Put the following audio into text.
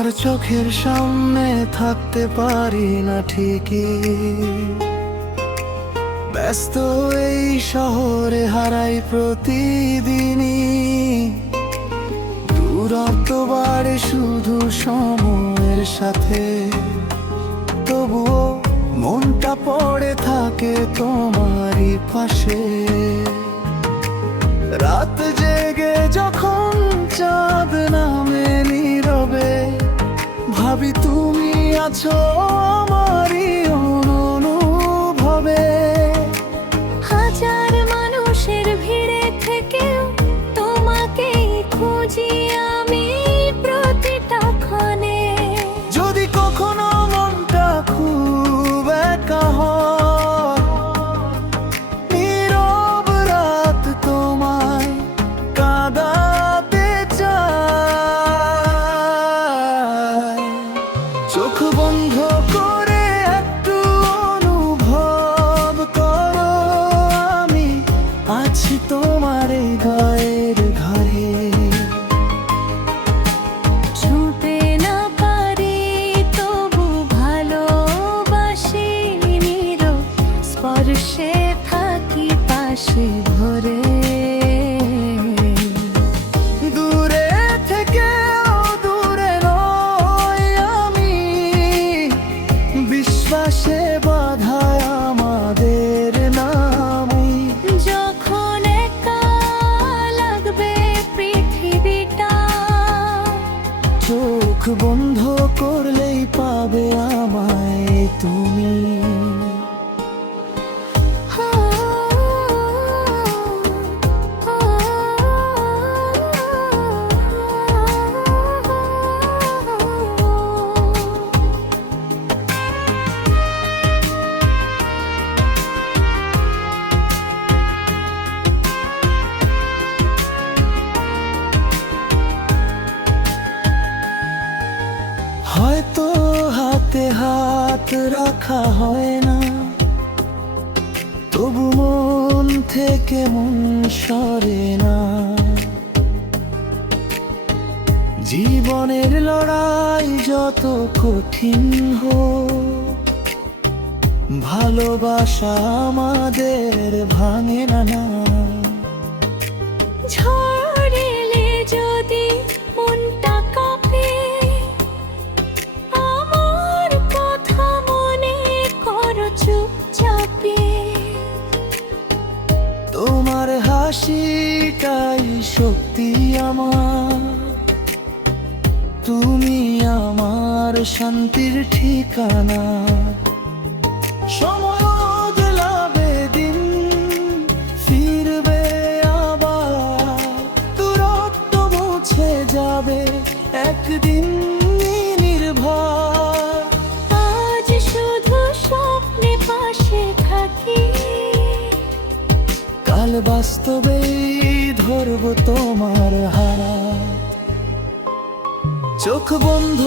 তোমার চোখের সামনে থাকতে পারি না ঠিকই, ব্যস্ত এই শহরে হারাই প্রতিদিনই। দূরত্ব বাড়ে শুধু সময়ের সাথে, তবুও মনটা পড়ে থাকে তোমারই পাশে। রাত জেগে যখন চাঁদ নামে নীরবে, ভাবি তুমি আছো আমারই অনুভবে। হাজার মানুষের ভিড়ে থেকেও তোমাকেই খুঁজি আমি প্রতিটা ক্ষণে। যদি কখনো মনটা খুব একা হয়, নীরব রাত তোমায় কাঁদাতে চায়। চোখ বন্ধ করে একটু অনুভব করো, আমি আছি তোমার এই গায়ের ঘরে। ছুঁতে না পারি তবু ভালোবাসি, নীরব স্পর্শে থাকি পাশে ভরে। দূরে থেকেও দূরে নই আমি, বিশ্বাসে বাঁধায় আমাদের নামই। যখন একা লাগবে পৃথিবীটা, চোখ বন্ধ করলেই পাবে আমায় তুমি। হয়তো হাতে হাত রাখা হয় না, তবু মন থেকে মন সরে না। জীবনের লড়াই যত কঠিন হোক, ভালোবাসা আমাদের ভাঙে না না। ঝড় এলে যদি মনটা কাঁপে, আমার কথা মনে করো চুপচাপে। তোমার হাসিটাই শক্তি আমার, তুমি আমার শান্তির ঠিকানা। সময় বদলাবে দিন, ফিরবে আবার, দূরত্ব মুছে যাবে একদিন নির্ভর। আজ শুধু স্বপ্নে পাশে থাকি, কাল বাস্তবেই ধরব তোমার হাত। চোখ বন্ধ